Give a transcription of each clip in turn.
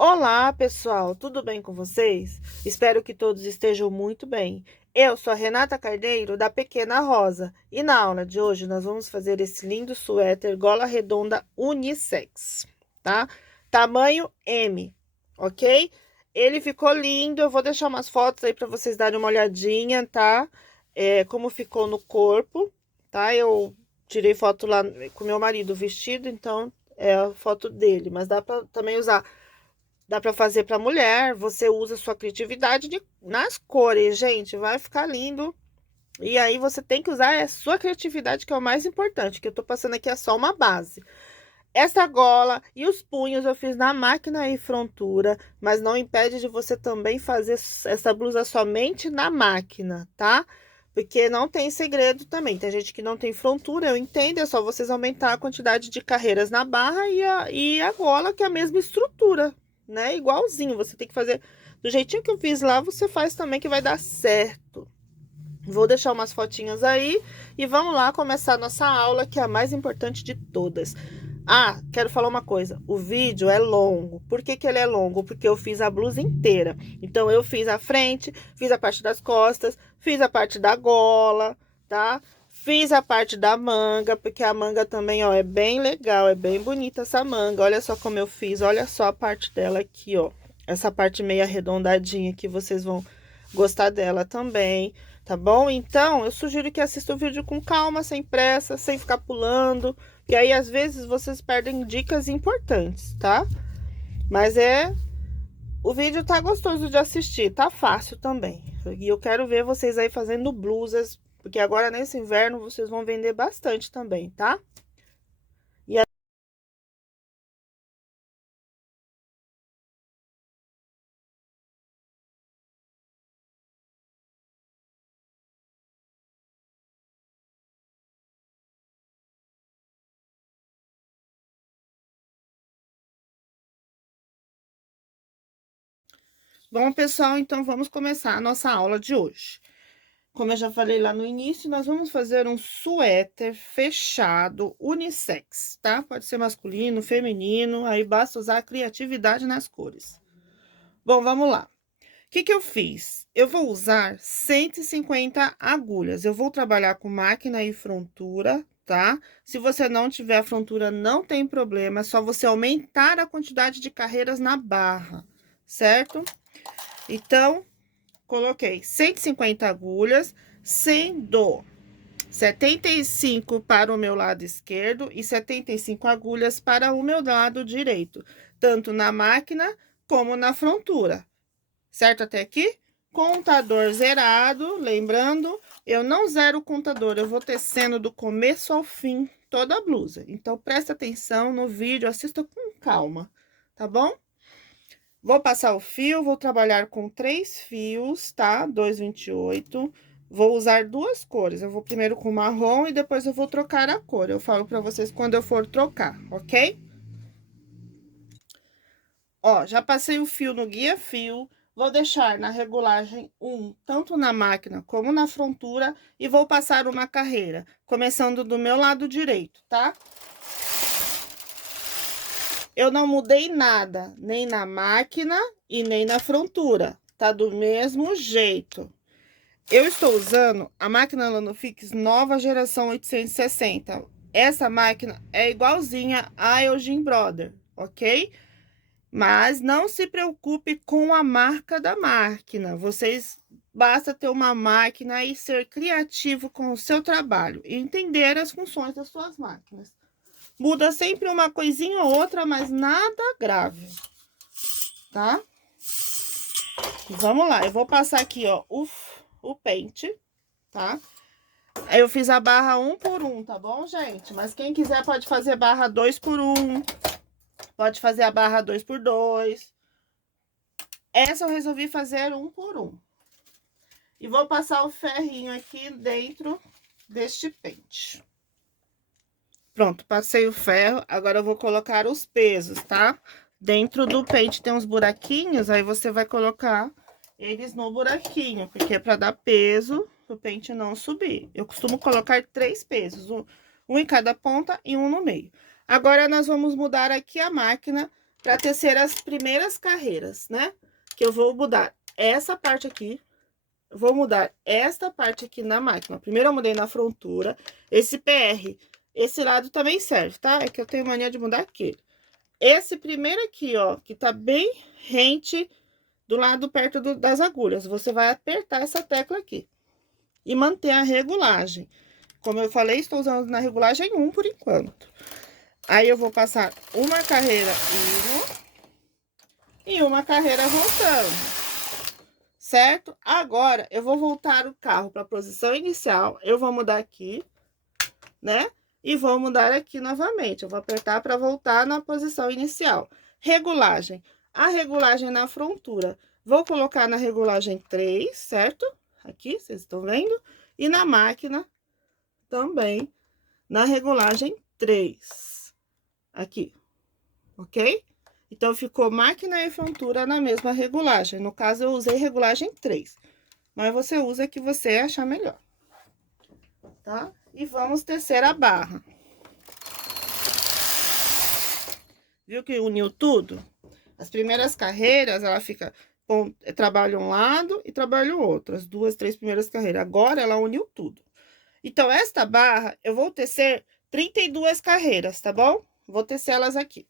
Olá, pessoal, tudo bem com vocês? Espero que todos estejam muito bem. Eu sou a Renata Carneiro, da Pequena Rosa, e na aula de hoje nós vamos fazer esse lindo suéter gola redonda unissex, tá? Tamanho M, ok? Ele ficou lindo, eu vou deixar umas fotos aí para vocês darem uma olhadinha, tá? Como ficou no corpo, tá? Eu tirei foto lá com meu marido vestido, então é a foto dele, mas dá para também usar. Dá para fazer para mulher, você usa sua criatividade nas cores, gente, vai ficar lindo. E aí você tem que usar a sua criatividade, que é o mais importante, que eu tô passando aqui é só uma base. Essa gola e os punhos eu fiz na máquina e frontura, mas não impede de você também fazer essa blusa somente na máquina, tá? Porque não tem segredo também. Tem gente que não tem frontura, eu entendo, é só vocês aumentar a quantidade de carreiras na barra e a gola, que é a mesma estrutura, né? Igualzinho, você tem que fazer do jeitinho que eu fiz lá, você faz também que vai dar certo. Vou deixar umas fotinhas aí e vamos lá começar a nossa aula, que é a mais importante de todas. Ah, quero falar uma coisa, o vídeo é longo. Por que que ele é longo? Porque eu fiz a blusa inteira. Então, eu fiz a frente, fiz a parte das costas, fiz a parte da gola, tá? Fiz a parte da manga, porque a manga também, ó, é bem legal, é bem bonita essa manga. Olha só como eu fiz, olha só a parte dela aqui, ó. Essa parte meio arredondadinha que vocês vão gostar dela também, tá bom? Então, eu sugiro que assista o vídeo com calma, sem pressa, sem ficar pulando. E aí, às vezes, vocês perdem dicas importantes, tá? Mas o vídeo tá gostoso de assistir, tá fácil também. E eu quero ver vocês aí fazendo blusas, porque agora nesse inverno vocês vão vender bastante também, tá? E bom, pessoal, então vamos começar a nossa aula de hoje. Como eu já falei lá no início, nós vamos fazer um suéter fechado unissex, tá? Pode ser masculino, feminino, aí basta usar a criatividade nas cores. Bom, vamos lá. O que que eu fiz? Eu vou usar 150 agulhas. Eu vou trabalhar com máquina e frontura, tá? Se você não tiver a frontura, não tem problema, é só você aumentar a quantidade de carreiras na barra, certo? Então, coloquei 150 agulhas, sendo 75 para o meu lado esquerdo e 75 agulhas para o meu lado direito, tanto na máquina como na frontura, certo até aqui? Contador zerado, lembrando, eu não zero o contador, eu vou tecendo do começo ao fim toda a blusa. Então, presta atenção no vídeo, assista com calma, tá bom? Vou passar o fio, vou trabalhar com 3 fios, tá? 2,28. Vou usar duas cores. Eu vou primeiro com marrom e depois eu vou trocar a cor. Eu falo pra vocês quando eu for trocar, ok? Ó, já passei o fio no guia-fio. Vou deixar na regulagem 1, tanto na máquina como na frontura, e vou passar uma carreira, começando do meu lado direito, tá? Eu não mudei nada, nem na máquina e nem na frontura, tá do mesmo jeito. Eu estou usando a máquina Lanofix nova geração 860. Essa máquina é igualzinha à Eugene Brother, ok? Mas não se preocupe com a marca da máquina. Vocês basta ter uma máquina e ser criativo com o seu trabalho e entender as funções das suas máquinas. Muda sempre uma coisinha ou outra, mas nada grave, tá? Vamos lá, eu vou passar aqui, ó, o pente, tá? Aí eu fiz a barra 1 por 1, tá bom, gente? Mas quem quiser pode fazer barra 2 por 1, pode fazer a barra 2 por 2. Essa eu resolvi fazer 1 por 1. E vou passar o ferrinho aqui dentro deste pente. Pronto, passei o ferro, agora eu vou colocar os pesos, tá? Dentro do pente tem uns buraquinhos, aí você vai colocar eles no buraquinho, porque é para dar peso, o pente não subir. Eu costumo colocar 3 pesos, um em cada ponta e um no meio. Agora, nós vamos mudar aqui a máquina para tecer as primeiras carreiras, né? Que eu vou mudar essa parte aqui, vou mudar esta parte aqui na máquina. Primeiro eu mudei na frontura, esse PR, esse lado também serve, tá? É que eu tenho mania de mudar aquele. Esse primeiro aqui, ó, que tá bem rente do lado perto das agulhas, você vai apertar essa tecla aqui e manter a regulagem. Como eu falei, estou usando na regulagem 1 por enquanto. Aí eu vou passar uma carreira indo e uma carreira voltando, certo? Agora, eu vou voltar o carro para a posição inicial, eu vou mudar aqui, né? E vou mudar aqui novamente, eu vou apertar para voltar na posição inicial. Regulagem, a regulagem na frontura, vou colocar na regulagem 3, certo? Aqui, vocês estão vendo? E na máquina também, na regulagem 3, aqui, ok? Então, ficou máquina e frontura na mesma regulagem. No caso, eu usei regulagem 3. Mas você usa a que você achar melhor. Tá? E vamos tecer a barra. Viu que uniu tudo? As primeiras carreiras, ela fica... trabalha um lado e trabalha o outro. As duas, três primeiras carreiras. Agora, ela uniu tudo. Então, esta barra, eu vou tecer 32 carreiras, tá bom? Vou tecer elas aqui.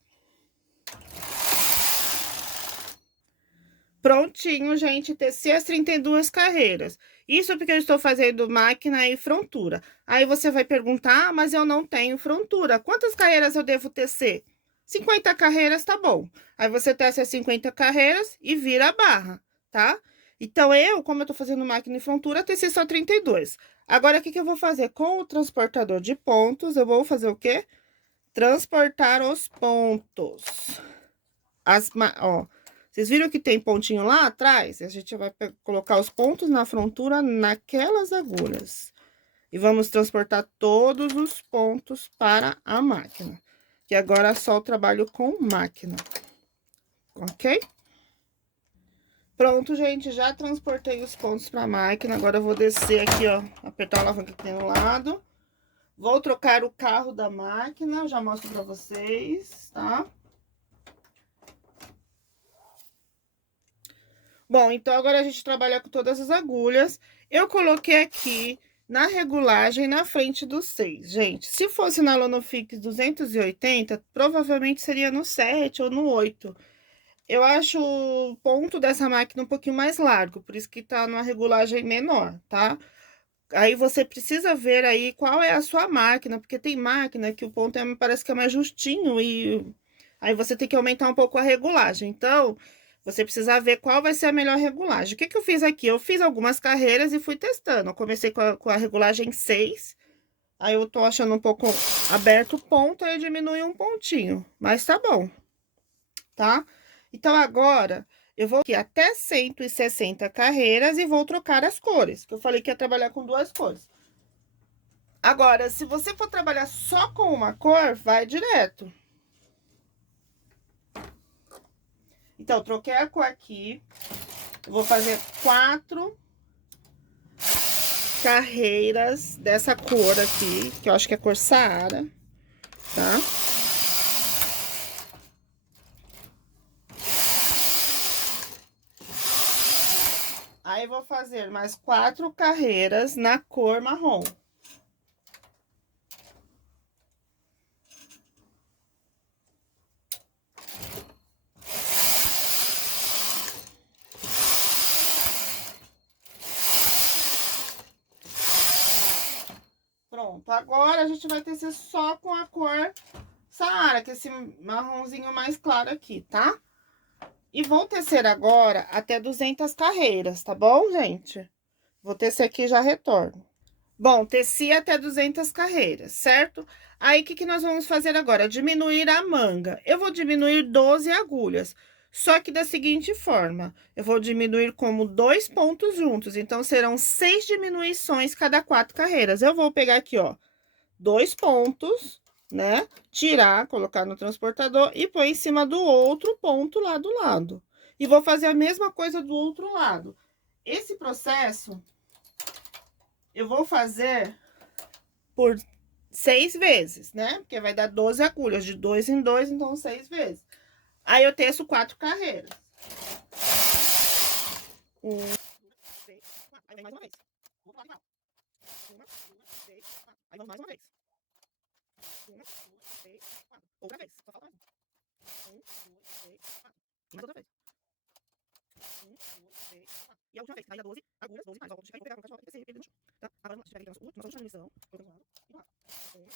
Prontinho, gente, teci as 32 carreiras. Isso porque eu estou fazendo máquina e frontura. Aí você vai perguntar, mas eu não tenho frontura. Quantas carreiras eu devo tecer? 50 carreiras, tá bom. Aí você tece as 50 carreiras e vira a barra, tá? Então, como eu tô fazendo máquina e frontura, teci só 32. Agora, o que eu vou fazer? Com o transportador de pontos, eu vou fazer o quê? Transportar os pontos. Ó... Vocês viram que tem pontinho lá atrás? A gente vai colocar os pontos na frontura naquelas agulhas. E vamos transportar todos os pontos para a máquina. Que agora é só o trabalho com máquina. Ok? Pronto, gente, já transportei os pontos para a máquina. Agora eu vou descer aqui, ó, apertar a alavanca que tem no lado. Vou trocar o carro da máquina, já mostro para vocês, tá? Bom, então agora a gente trabalha com todas as agulhas. Eu coloquei aqui na regulagem na frente do 6. Gente, se fosse na Lonofix 280, provavelmente seria no 7 ou no 8. Eu acho o ponto dessa máquina um pouquinho mais largo, por isso que tá numa regulagem menor, tá? Aí você precisa ver aí qual é a sua máquina, porque tem máquina que o ponto parece que é mais justinho e aí você tem que aumentar um pouco a regulagem. Então, você precisa ver qual vai ser a melhor regulagem. O que eu fiz aqui? Eu fiz algumas carreiras e fui testando. Eu comecei com a regulagem 6. Aí eu tô achando um pouco aberto o ponto, aí eu diminui um pontinho. Mas tá bom, tá? Então, agora, eu vou aqui até 160 carreiras e vou trocar as cores. Que eu falei que ia trabalhar com duas cores. Agora, se você for trabalhar só com uma cor, vai direto. Então, troquei a cor aqui. Eu vou fazer 4 carreiras dessa cor aqui, que eu acho que é cor Saara, tá? Aí, vou fazer mais 4 carreiras na cor marrom. Pronto, agora a gente vai tecer só com a cor Saara, que é esse marronzinho mais claro aqui, tá? E vou tecer agora até 200 carreiras, tá bom, gente? Vou tecer aqui e já retorno. Bom, teci até 200 carreiras, certo? Aí, o que nós vamos fazer agora? Diminuir a manga. Eu vou diminuir 12 agulhas, só que da seguinte forma. Eu vou diminuir como 2 pontos juntos, então serão 6 diminuições cada 4 carreiras. Eu vou pegar aqui, ó, 2 pontos, né? Tirar, colocar no transportador e pôr em cima do outro ponto lá do lado. E vou fazer a mesma coisa do outro lado. Esse processo eu vou fazer por 6 vezes, né? Porque vai dar 12 agulhas, de 2 em 2, então 6 vezes. Aí eu teço 4 carreiras. 1, 2, 3, 4. Aí vem mais uma vez. Vou falar igual. 1, 2, 3, 4. Aí vamos mais uma vez. 1, 2, 3, 4. Outra vez. Só falta mais uma. 1, 2, 3, 4. E mais outra vez. 1, 2, 3, 4. E a última vez. Aí dá 12 agulhas, 12 mais. Ó, vou chegar e pegar com o cachorro aqui, ele no chão. Tá? Agora vamos chegar aqui na nossa última diminuição. Colocamos lado e lado. 1, 2,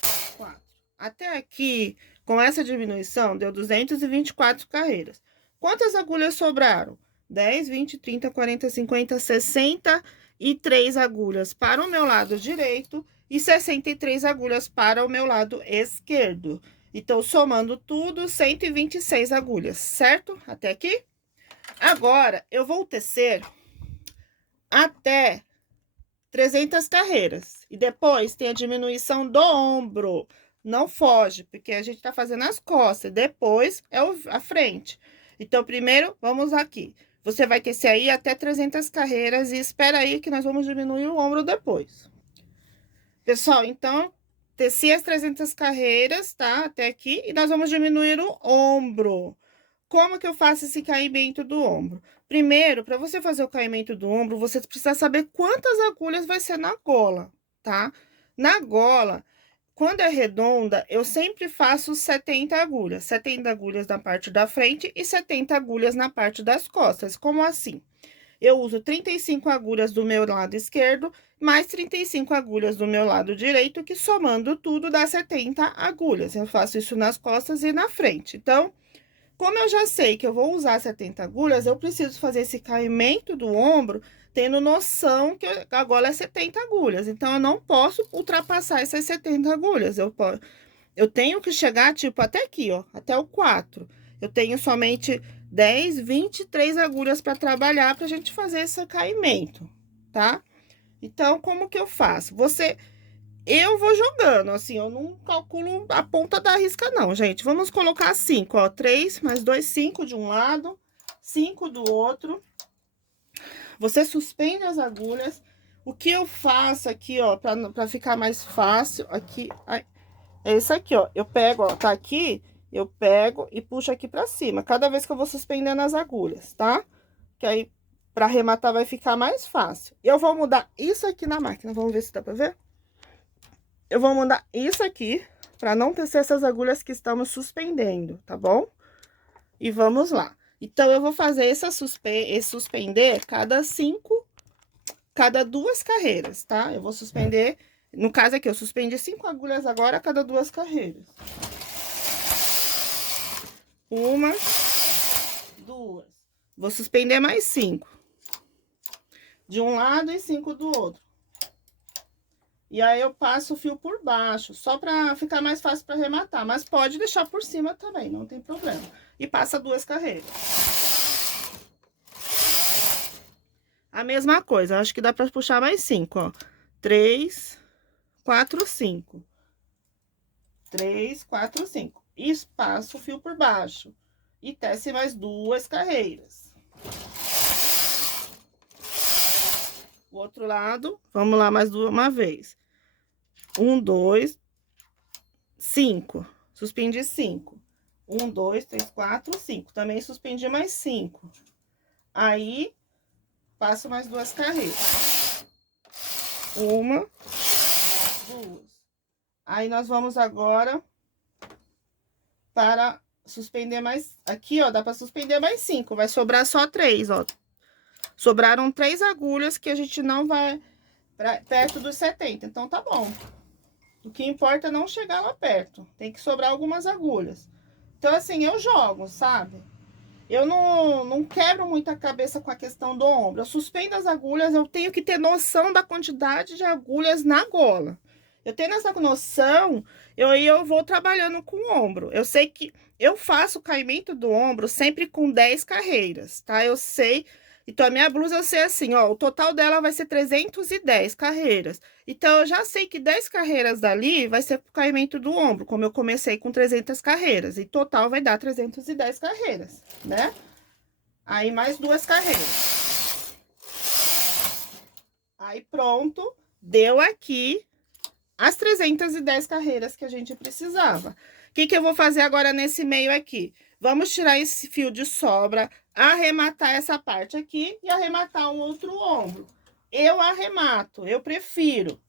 3, 4. Até aqui, com essa diminuição, deu 224 carreiras. Quantas agulhas sobraram? 10, 20, 30, 40, 50, 63 agulhas para o meu lado direito e 63 agulhas para o meu lado esquerdo. Então, somando tudo, 126 agulhas, certo? Até aqui? Agora, eu vou tecer até 300 carreiras. E depois tem a diminuição do ombro. Não foge, porque a gente tá fazendo as costas. Depois é a frente. Então, primeiro, vamos aqui. Você vai tecer aí até 300 carreiras e espera aí que nós vamos diminuir o ombro depois. Pessoal, então, teci as 300 carreiras, tá? Até aqui. E nós vamos diminuir o ombro. Como que eu faço esse caimento do ombro? Primeiro, para você fazer o caimento do ombro, você precisa saber quantas agulhas vai ser na gola, tá? Na gola, quando é redonda, eu sempre faço 70 agulhas. 70 agulhas na parte da frente e 70 agulhas na parte das costas. Como assim? Eu uso 35 agulhas do meu lado esquerdo, mais 35 agulhas do meu lado direito, que somando tudo dá 70 agulhas. Eu faço isso nas costas e na frente. Então, como eu já sei que eu vou usar 70 agulhas, eu preciso fazer esse caimento do ombro, tendo noção que a gola é 70 agulhas. Então, eu não posso ultrapassar essas 70 agulhas. Eu tenho que chegar, tipo, até aqui, ó, até o 4. Eu tenho somente 10, 23 agulhas para trabalhar pra gente fazer esse caimento, tá? Então, como que eu faço? Eu vou jogando, assim, eu não calculo a ponta da risca, não, gente. Vamos colocar 5, ó. 3 mais 2, 5 de um lado, 5 do outro. Você suspende as agulhas. O que eu faço aqui, ó, pra ficar mais fácil, aqui, é isso aqui, ó. Eu pego, ó, tá aqui, eu pego e puxo aqui pra cima, cada vez que eu vou suspendendo as agulhas, tá? Que aí, pra arrematar, vai ficar mais fácil. Eu vou mudar isso aqui na máquina, vamos ver se dá pra ver? Eu vou mudar isso aqui, pra não tecer essas agulhas que estamos suspendendo, tá bom? E vamos lá. Então, eu vou fazer esse suspender cada 2 carreiras, tá? Eu vou suspender, no caso aqui, eu suspendi 5 agulhas agora a cada 2 carreiras. 1, 2. Vou suspender mais 5. De um lado e 5 do outro. E aí, eu passo o fio por baixo, só pra ficar mais fácil pra arrematar. Mas pode deixar por cima também, não tem problema. E passa 2 carreiras. A mesma coisa, acho que dá pra puxar mais 5, ó. 3, 4, 5. 3, 4, 5. E passo o fio por baixo. E tece mais 2 carreiras. O outro lado, vamos lá mais uma vez. 1, 2, 5. Suspendi 5. 1, 2, 3, 4, 5. Também suspendi mais 5. Aí, passo mais 2 carreiras. 1, 2. Aí, nós vamos agora para suspender mais... Aqui, ó, dá para suspender mais 5. Vai sobrar só 3, ó. Sobraram 3 agulhas que a gente não vai perto dos 70. Então, tá bom. O que importa é não chegar lá perto. Tem que sobrar algumas agulhas. Então, assim, eu jogo, sabe? Eu não quebro muito a cabeça com a questão do ombro. Eu suspendo as agulhas, eu tenho que ter noção da quantidade de agulhas na gola. Eu tenho essa noção, eu vou trabalhando com o ombro. Eu sei que eu faço o caimento do ombro sempre com 10 carreiras, tá? Eu sei... Então, a minha blusa, eu sei assim, ó, o total dela vai ser 310 carreiras. Então, eu já sei que 10 carreiras dali vai ser pro caimento do ombro, como eu comecei com 300 carreiras. E total vai dar 310 carreiras, né? Aí, mais 2 carreiras. Aí, pronto, deu aqui as 310 carreiras que a gente precisava. que eu vou fazer agora nesse meio aqui? Vamos tirar esse fio de sobra, arrematar essa parte aqui e arrematar o outro ombro. Eu arremato, eu prefiro.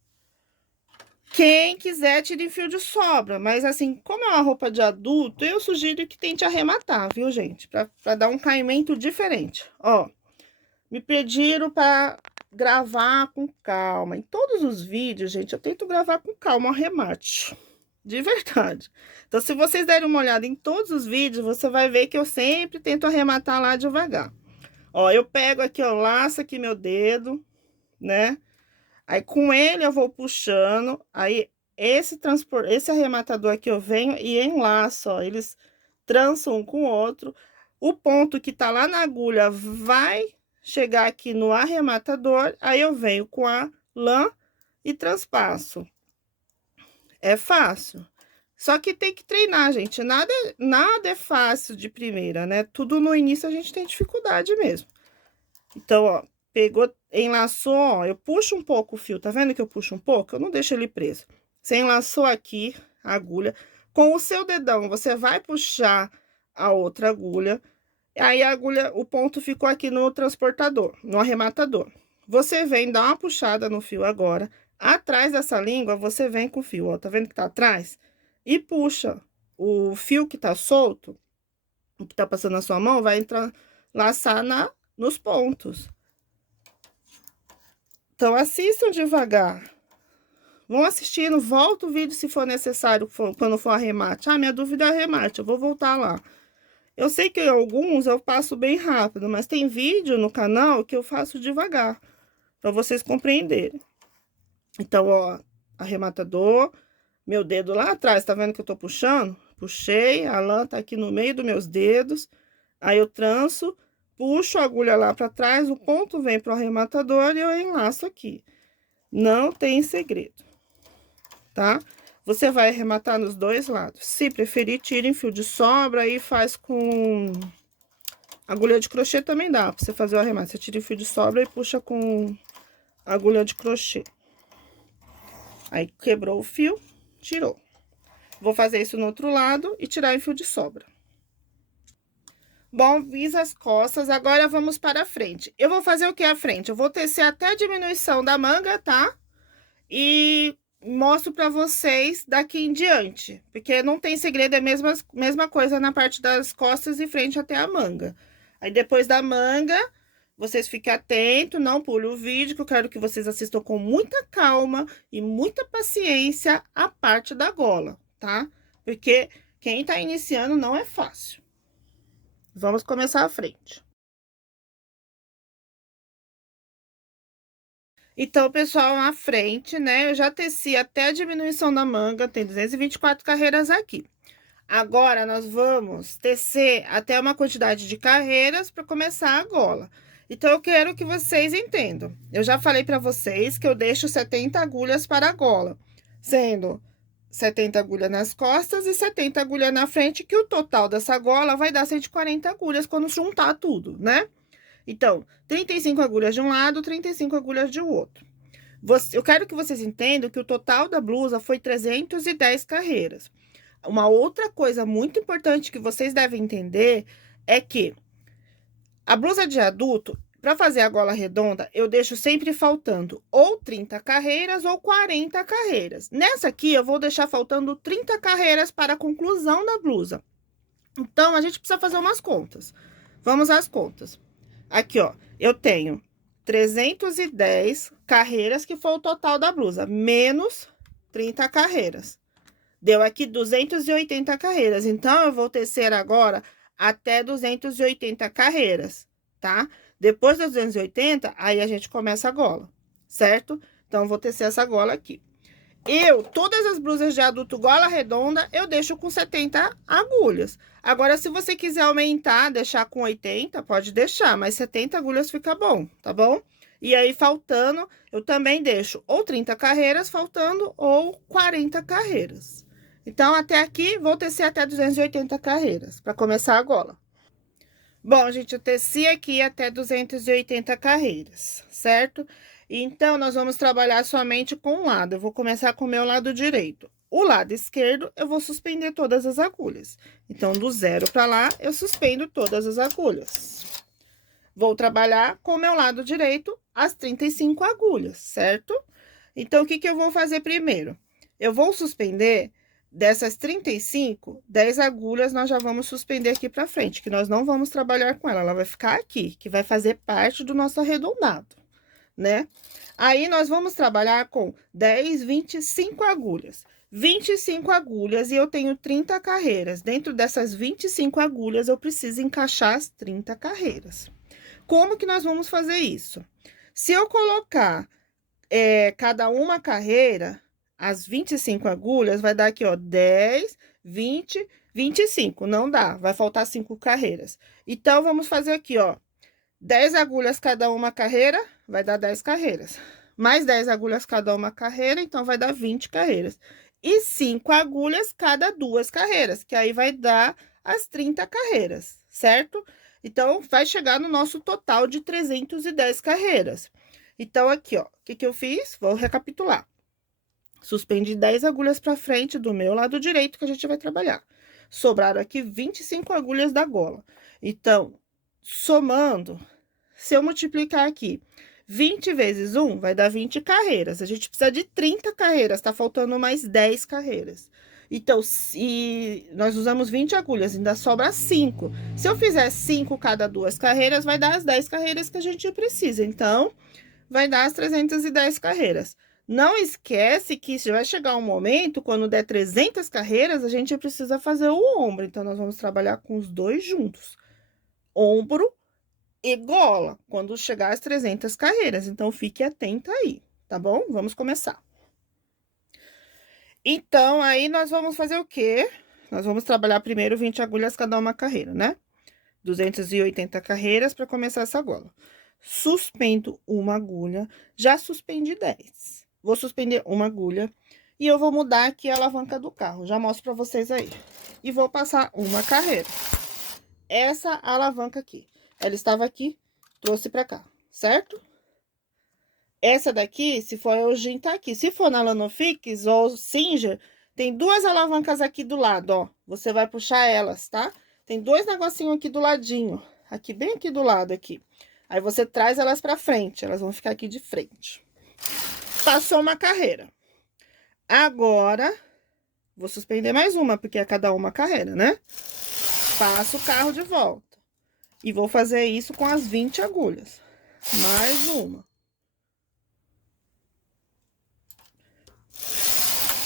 Quem quiser, tire fio de sobra, mas assim, como é uma roupa de adulto, eu sugiro que tente arrematar, viu, gente? Pra dar um caimento diferente. Ó, me pediram para gravar com calma. Em todos os vídeos, gente, eu tento gravar com calma o arremate. De verdade. Então, se vocês derem uma olhada em todos os vídeos, você vai ver que eu sempre tento arrematar lá devagar. Ó, eu pego aqui, ó, laço aqui meu dedo, né? Aí, com ele, eu vou puxando. Aí, esse arrematador aqui eu venho e enlaço, ó. Eles trançam um com o outro. O ponto que tá lá na agulha vai chegar aqui no arrematador. Aí, eu venho com a lã e transpasso. É fácil. Só que tem que treinar, gente. Nada é fácil de primeira, né? Tudo no início a gente tem dificuldade mesmo. Então, ó, pegou, enlaçou, ó, eu puxo um pouco o fio, tá vendo que eu puxo um pouco? Eu não deixo ele preso. Você enlaçou aqui a agulha, com o seu dedão, você vai puxar a outra agulha, aí a agulha, o ponto ficou aqui no transportador, no arrematador. Você vem dar uma puxada no fio agora, atrás dessa língua, você vem com o fio, ó, tá vendo que tá atrás? E puxa o fio que tá solto, o que tá passando na sua mão, vai entrar, laçar nos pontos. Então, assistam devagar. Vão assistindo, volta o vídeo se for necessário, quando for arremate. Ah, minha dúvida é arremate, eu vou voltar lá. Eu sei que alguns eu passo bem rápido, mas tem vídeo no canal que eu faço devagar, para vocês compreenderem. Então, ó, arrematador, meu dedo lá atrás, tá vendo que eu tô puxando? Puxei, a lã tá aqui no meio dos meus dedos, aí eu tranço, puxo a agulha lá para trás, o ponto vem pro arrematador e eu enlaço aqui. Não tem segredo, tá? Você vai arrematar nos dois lados. Se preferir, tire fio de sobra e faz com agulha de crochê também dá pra você fazer o arremate. Você tira o fio de sobra e puxa com agulha de crochê. Aí, quebrou o fio, tirou. Vou fazer isso no outro lado e tirar o fio de sobra. Bom, fiz as costas, agora vamos para a frente. Eu vou fazer o que à frente? Eu vou tecer até a diminuição da manga, tá? E mostro para vocês daqui em diante, porque não tem segredo, é a mesma coisa na parte das costas e frente até a manga. Aí, depois da manga, vocês fiquem atentos, não pule o vídeo, que eu quero que vocês assistam com muita calma e muita paciência a parte da gola, tá? Porque quem tá iniciando não é fácil. Vamos começar a frente. Então, pessoal, na frente, né, eu já teci até a diminuição da manga, tem 224 carreiras aqui. Agora, nós vamos tecer até uma quantidade de carreiras para começar a gola. Então, eu quero que vocês entendam. Eu já falei para vocês que eu deixo 70 agulhas para a gola, sendo 70 agulhas nas costas e 70 agulhas na frente, que o total dessa gola vai dar 140 agulhas quando juntar tudo, né? Então, 35 agulhas de um lado, 35 agulhas de outro. Eu quero que vocês entendam que o total da blusa foi 310 carreiras. Uma outra coisa muito importante que vocês devem entender é que a blusa de adulto, para fazer a gola redonda, eu deixo sempre faltando ou 30 carreiras ou 40 carreiras. Nessa aqui, eu vou deixar faltando 30 carreiras para a conclusão da blusa. Então, a gente precisa fazer umas contas. Vamos às contas. Aqui, ó, eu tenho 310 carreiras, que foi o total da blusa, menos 30 carreiras. Deu aqui 280 carreiras. Então, eu vou tecer agora até 280 carreiras, tá? Depois das 280, aí a gente começa a gola, certo? Então, vou tecer essa gola aqui. Todas as blusas de adulto gola redonda, eu deixo com 70 agulhas. Agora, se você quiser aumentar, deixar com 80, pode deixar, mas 70 agulhas fica bom, tá bom? E aí, faltando, eu também deixo ou 30 carreiras faltando ou 40 carreiras. Então, até aqui, vou tecer até 280 carreiras, para começar a gola. Bom, gente, eu teci aqui até 280 carreiras, certo? Então, nós vamos trabalhar somente com um lado. Eu vou começar com o meu lado direito. o lado esquerdo, eu vou suspender todas as agulhas. Então, do 0 para lá, eu suspendo todas as agulhas. Vou trabalhar com o meu lado direito as 35 agulhas, certo? Então, o que eu vou fazer primeiro? Eu vou suspender dessas 35, 10 agulhas nós já vamos suspender aqui para frente, que nós não vamos trabalhar com ela vai ficar aqui, que vai fazer parte do nosso arredondado, né? Aí, nós vamos trabalhar com 10, 25 agulhas. 25 agulhas e eu tenho 30 carreiras. Dentro dessas 25 agulhas, eu preciso encaixar as 30 carreiras. Como que nós vamos fazer isso? Se eu colocar cada uma carreira, as 25 agulhas, vai dar aqui, ó, 10, 20, 25. Não dá, vai faltar 5 carreiras. Então, vamos fazer aqui, ó, 10 agulhas cada uma carreira, vai dar 10 carreiras. Mais 10 agulhas cada uma carreira, então vai dar 20 carreiras. E 5 agulhas cada 2 carreiras, que aí vai dar as 30 carreiras, certo? Então, vai chegar no nosso total de 310 carreiras. Então, aqui, ó, o que eu fiz? Vou recapitular. Suspendi 10 agulhas para frente do meu lado direito, que a gente vai trabalhar. Sobraram aqui 25 agulhas da gola. Então, somando, se eu multiplicar aqui 20 vezes 1, vai dar 20 carreiras. A gente precisa de 30 carreiras, tá faltando mais 10 carreiras. Então, se nós usamos 20 agulhas, ainda sobra 5. Se eu fizer 5 cada 2 carreiras, vai dar as 10 carreiras que a gente precisa. Então, vai dar as 310 carreiras. Não esquece que vai chegar um momento, quando der 300 carreiras, a gente precisa fazer o ombro. Então, nós vamos trabalhar com os dois juntos. Ombro e gola, quando chegar às 300 carreiras. Então, fique atenta aí, tá bom? Vamos começar. Então, aí, nós vamos fazer o quê? Nós vamos trabalhar primeiro 20 agulhas cada uma carreira, né? 280 carreiras para começar essa gola. Suspendo uma agulha, já suspendi 10. Vou suspender uma agulha e eu vou mudar aqui a alavanca do carro. Já mostro para vocês aí. E vou passar uma carreira. Essa alavanca aqui, ela estava aqui, trouxe para cá, certo? Essa daqui, se for a Eugene, tá aqui. Se for na Lanofix ou Singer, tem duas alavancas aqui do lado, ó. Você vai puxar elas, tá? Tem dois negocinhos aqui do ladinho. Aqui, bem aqui do lado, aqui. Aí, você traz elas pra frente. Elas vão ficar aqui de frente. Passou uma carreira. Agora, vou suspender mais uma, porque é cada uma carreira, né? Passo o carro de volta. E vou fazer isso com as 20 agulhas. Mais uma.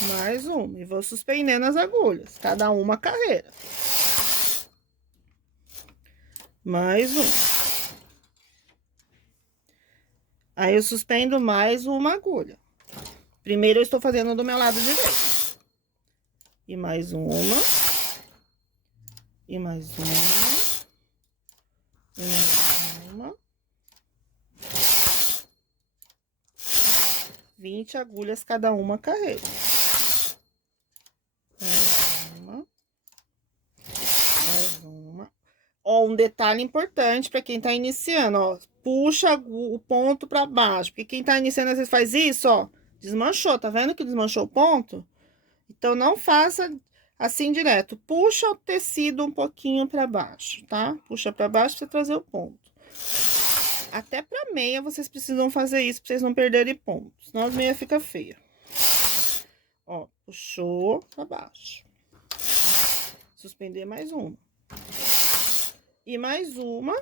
Mais uma. E vou suspendendo as agulhas. Cada uma carreira. Mais uma. Aí, eu suspendo mais uma agulha. Primeiro, eu estou fazendo do meu lado direito. E mais uma. E mais uma. E mais uma. 20 agulhas cada uma carreira. Mais uma. Mais uma. Ó, um detalhe importante para quem tá iniciando, ó. Puxa o ponto para baixo, porque quem tá iniciando às vezes faz isso, ó. Desmanchou, tá vendo que desmanchou o ponto? Então, não faça assim direto. Puxa o tecido um pouquinho para baixo, tá? Puxa para baixo para trazer o ponto. Até pra meia, vocês precisam fazer isso pra vocês não perderem ponto. Senão a meia fica feia. Ó, puxou pra baixo. Suspender mais uma. E mais uma.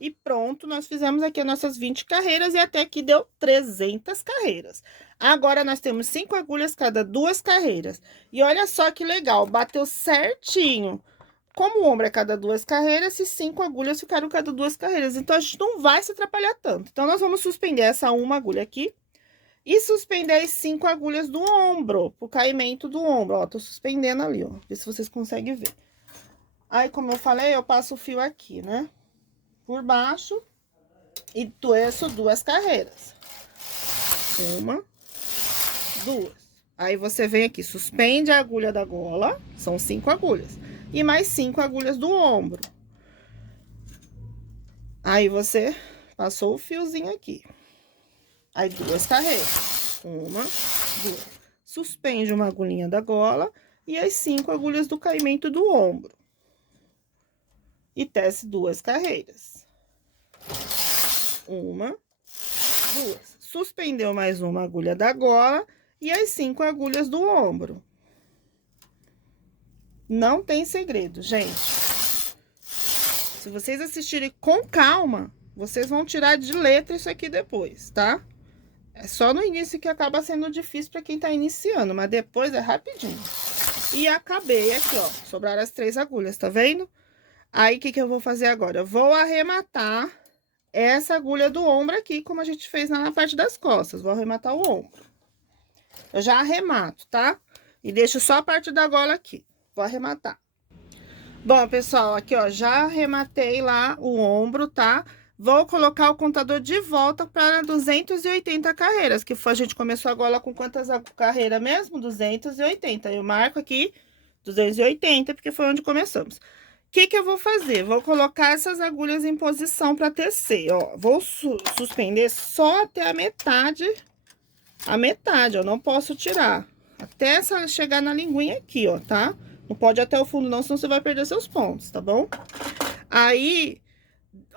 E pronto, nós fizemos aqui as nossas 20 carreiras e até aqui deu 300 carreiras. Agora, nós temos 5 agulhas cada 2 carreiras. E olha só que legal, bateu certinho. Como o ombro é cada 2 carreiras, esses 5 agulhas ficaram cada 2 carreiras. Então, a gente não vai se atrapalhar tanto. Então, nós vamos suspender essa uma agulha aqui. E suspender as 5 agulhas do ombro, pro caimento do ombro. Ó, tô suspendendo ali, ó. Vê se vocês conseguem ver. Aí, como eu falei, eu passo o fio aqui, né? Por baixo. E torço 2 carreiras. Uma, 2. Aí, você vem aqui, suspende a agulha da gola. São 5 agulhas. E mais 5 agulhas do ombro. Aí, você passou o fiozinho aqui. Aí, 2 carreiras. Uma, 2. suspende uma agulhinha da gola e as 5 agulhas do caimento do ombro. E tece 2 carreiras. 1, 2. Suspendeu mais uma agulha da gola e as 5 agulhas do ombro. Não tem segredo, gente. Se vocês assistirem com calma, vocês vão tirar de letra isso aqui depois, tá? É só no início que acaba sendo difícil para quem tá iniciando, mas depois é rapidinho. E acabei aqui, ó, sobraram as 3 agulhas, tá vendo? Aí, o que que eu vou fazer agora? Eu vou arrematar essa agulha do ombro aqui, como a gente fez lá na parte das costas. Vou arrematar o ombro. Eu já arremato, tá? E deixo só a parte da gola aqui. Vou arrematar. Bom, pessoal, aqui, ó, já arrematei lá o ombro, tá? Vou colocar o contador de volta para 280 carreiras, que foi, a gente começou a gola com quantas carreiras mesmo? 280. Eu marco aqui 280, porque foi onde começamos. O que que eu vou fazer? Vou colocar essas agulhas em posição para tecer, ó. Vou suspender só até a metade, ó, não posso tirar. Até essa chegar na linguinha aqui, ó, tá? Não pode ir até o fundo não, senão você vai perder seus pontos, tá bom? Aí,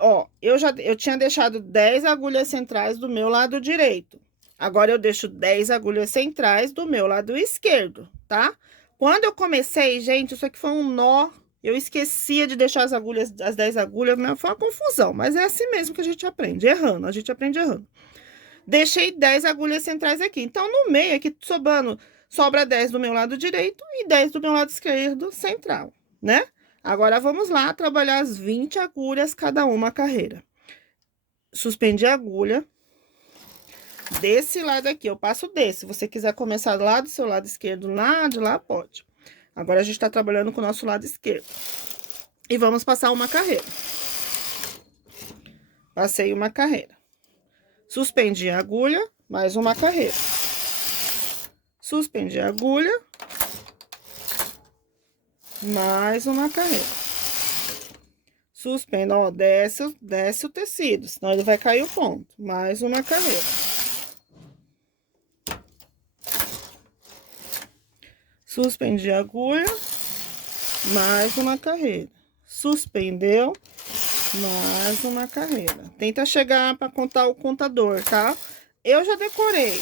ó, eu tinha deixado 10 agulhas centrais do meu lado direito. Agora, eu deixo 10 agulhas centrais do meu lado esquerdo, tá? Quando eu comecei, gente, isso aqui foi um nó. Eu esquecia de deixar as agulhas, as 10 agulhas, foi uma confusão. Mas é assim mesmo que a gente aprende, errando. A gente aprende errando. Deixei 10 agulhas centrais aqui. Então, no meio aqui, sobra 10 do meu lado direito e 10 do meu lado esquerdo central, né? Agora, vamos lá trabalhar as 20 agulhas, cada uma carreira. Suspendi a agulha. Desse lado aqui, eu passo desse. Se você quiser começar lá do seu lado esquerdo, lá de lá, pode. Agora, a gente tá trabalhando com o nosso lado esquerdo. E vamos passar uma carreira. Passei uma carreira. Suspendi a agulha, mais uma carreira. Suspendi a agulha, mais uma carreira. Suspenda, ó, desce o tecido, senão ele vai cair o ponto. Mais uma carreira. Suspendi a agulha, mais uma carreira. Suspendeu, mais uma carreira. Tenta chegar para contar o contador, tá? Eu já decorei.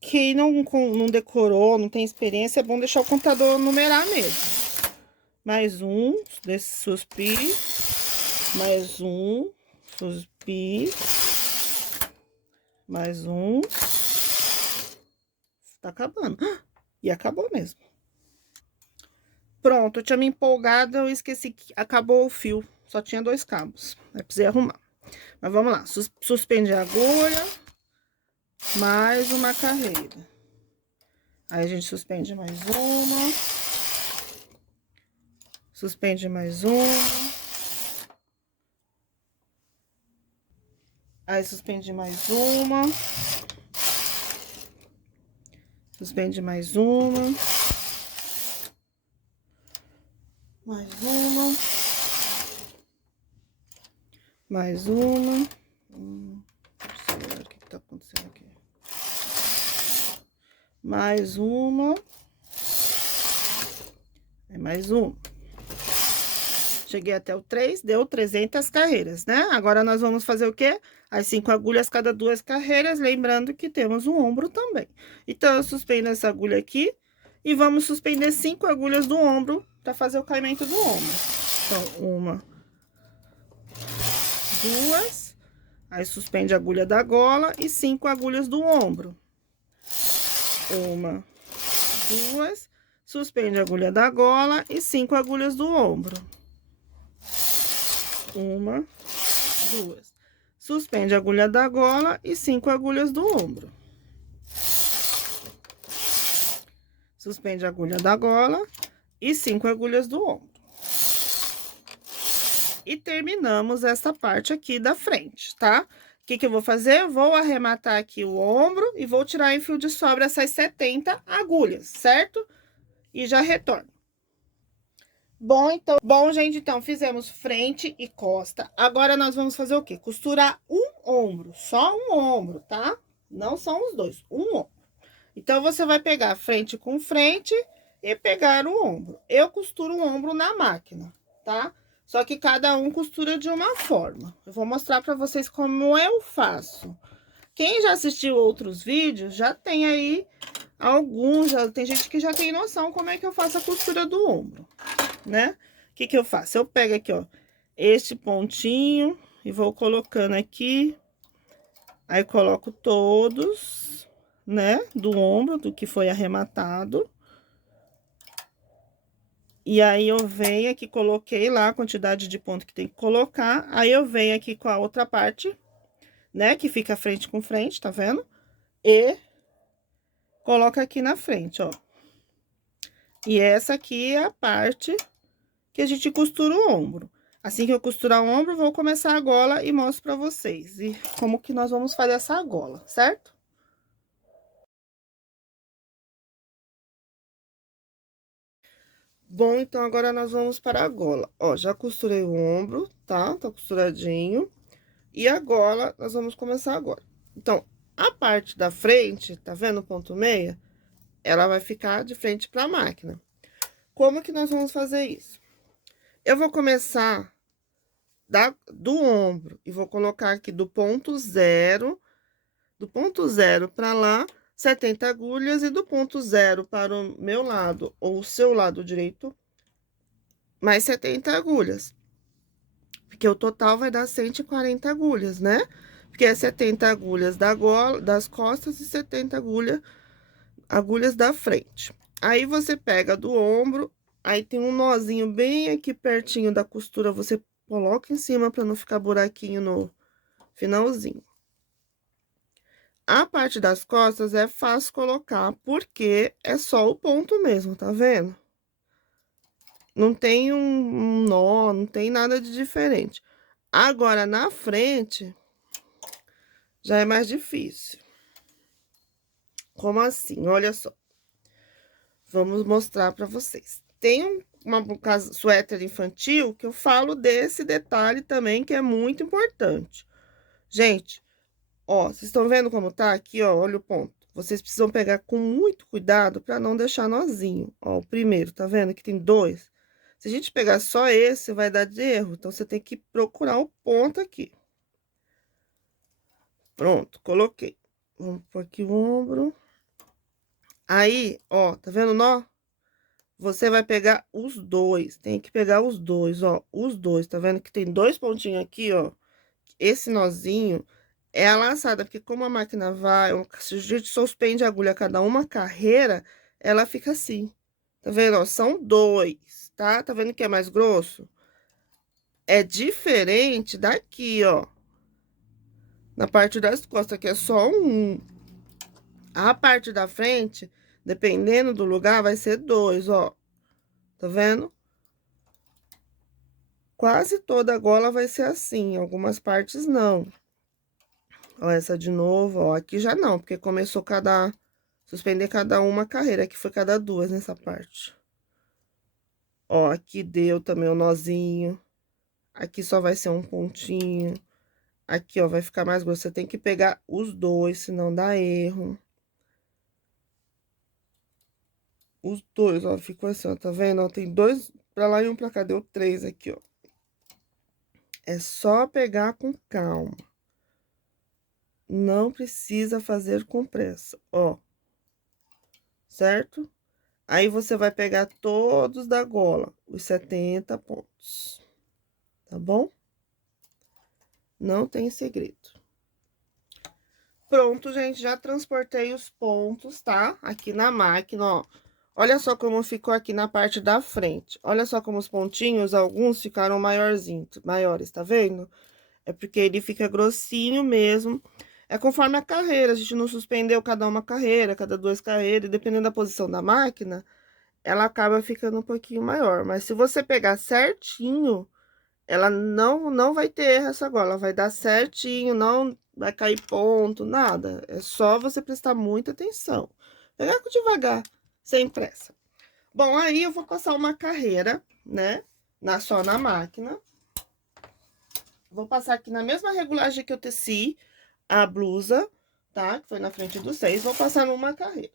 Quem não decorou, não tem experiência, é bom deixar o contador numerar mesmo. Mais um, desse suspiro. Mais um, suspiro. Mais um. Tá acabando. E acabou mesmo. Pronto, eu tinha me empolgado, eu esqueci que acabou o fio. Só tinha 2 cabos. Aí precisei arrumar. Mas vamos lá. Suspende a agulha. Mais uma carreira. Aí, a gente suspende mais uma. Suspende mais uma. Aí, suspende mais uma. Suspende mais uma. Mais uma. Mais uma. Não sei o que tá acontecendo aqui. Mais uma. Mais uma. Cheguei até o 3, deu 300 carreiras, né? Agora, nós vamos fazer o quê? As 5 agulhas cada 2 carreiras, lembrando que temos um ombro também. Então, eu suspendo essa agulha aqui e vamos suspender 5 agulhas do ombro para fazer o caimento do ombro. Então, 1, 2, aí suspende a agulha da gola e 5 agulhas do ombro. 1, 2, suspende a agulha da gola e 5 agulhas do ombro. 1, 2. Suspende a agulha da gola e 5 agulhas do ombro. Suspende a agulha da gola e 5 agulhas do ombro. E terminamos essa parte aqui da frente, tá? O que que eu vou fazer? Eu vou arrematar aqui o ombro e vou tirar em fio de sobra essas 70 agulhas, certo? E já retorno. Bom, gente, então, fizemos frente e costa. Agora, nós vamos fazer o quê? Costurar um ombro, só um ombro, tá? Não são os dois, um ombro. Então, você vai pegar frente com frente e pegar o ombro. Eu costuro o ombro na máquina, tá? Só que cada um costura de uma forma. Eu vou mostrar pra vocês como eu faço. Quem já assistiu outros vídeos, já tem aí alguns, tem gente que já tem noção como é que eu faço a costura do ombro, né? O que que eu faço? Eu pego aqui, ó, este pontinho e vou colocando aqui. Aí, coloco todos, né, do ombro, do que foi arrematado. E aí, eu venho aqui, coloquei lá a quantidade de ponto que tem que colocar. Aí, eu venho aqui com a outra parte, né, que fica frente com frente, tá vendo? E coloco aqui na frente, ó. E essa aqui é a parte que a gente costura o ombro. Assim que eu costurar o ombro, vou começar a gola e mostro pra vocês. E como que nós vamos fazer essa gola, certo? Bom, então agora nós vamos para a gola. Ó, já costurei o ombro, tá? Tá costuradinho. E a gola, nós vamos começar agora. Então, a parte da frente, tá vendo o ponto meia? Ela vai ficar de frente para a máquina. Como que nós vamos fazer isso? Eu vou começar do ombro e vou colocar aqui do ponto zero para lá, 70 agulhas, e do ponto zero para o meu lado ou o seu lado direito, mais 70 agulhas. Porque o total vai dar 140 agulhas, né? Porque é 70 agulhas da gola, das costas e 70 agulhas da frente. Aí, você pega do ombro, aí tem um nozinho bem aqui pertinho da costura, você coloca em cima para não ficar buraquinho no finalzinho. A parte das costas é fácil colocar, porque é só o ponto mesmo, tá vendo? Não tem um nó, não tem nada de diferente. Agora, na frente, já é mais difícil. Como assim? Olha só. Vamos mostrar para vocês. Tem uma suéter infantil que eu falo desse detalhe também, que é muito importante. Gente, ó, vocês estão vendo como tá aqui, ó? Olha o ponto. Vocês precisam pegar com muito cuidado para não deixar nozinho. Ó, o primeiro, tá vendo que tem dois? Se a gente pegar só esse, vai dar de erro. Então, você tem que procurar o ponto aqui. Pronto, coloquei. Vamos pôr aqui o ombro. Aí, ó, tá vendo o nó? Você vai pegar os dois, tem que pegar os dois, ó, os dois, tá vendo que tem dois pontinhos aqui, ó? Esse nozinho é a laçada, porque como a máquina vai, se a gente suspende a agulha a cada uma carreira, ela fica assim. Tá vendo, ó? São dois, tá? Tá vendo que é mais grosso? É diferente daqui, ó. Na parte das costas, que é só um. A parte da frente, dependendo do lugar, vai ser dois, ó. Tá vendo? Quase toda a gola vai ser assim, algumas partes não. Ó, essa de novo, ó, aqui já não, porque começou suspender cada uma carreira, aqui foi cada duas nessa parte. Ó, aqui deu também o nozinho, aqui só vai ser um pontinho, aqui, ó, vai ficar mais grosso, você tem que pegar os dois, senão dá erro. Os dois, ó, ficou assim, ó, tá vendo? Ó, tem dois pra lá e um pra cá, deu três aqui, ó. É só pegar com calma. Não precisa fazer com pressa, ó. Certo? Aí, você vai pegar todos da gola, os 70 pontos. Tá bom? Não tem segredo. Pronto, gente, já transportei os pontos, tá? Aqui na máquina, ó. Olha só como ficou aqui na parte da frente. Olha só como os pontinhos, alguns ficaram maiores, tá vendo? É porque ele fica grossinho mesmo. É conforme a carreira, a gente não suspendeu cada uma carreira, cada duas carreiras, dependendo da posição da máquina, ela acaba ficando um pouquinho maior. Mas se você pegar certinho, ela não vai ter erro essa gola, ela vai dar certinho, não vai cair ponto, nada. É só você prestar muita atenção. Pegar devagar, sem pressa. Bom, aí eu vou passar uma carreira, né, só na máquina. Vou passar aqui na mesma regulagem que eu teci a blusa, tá? Que foi na frente dos seis, vou passar numa carreira.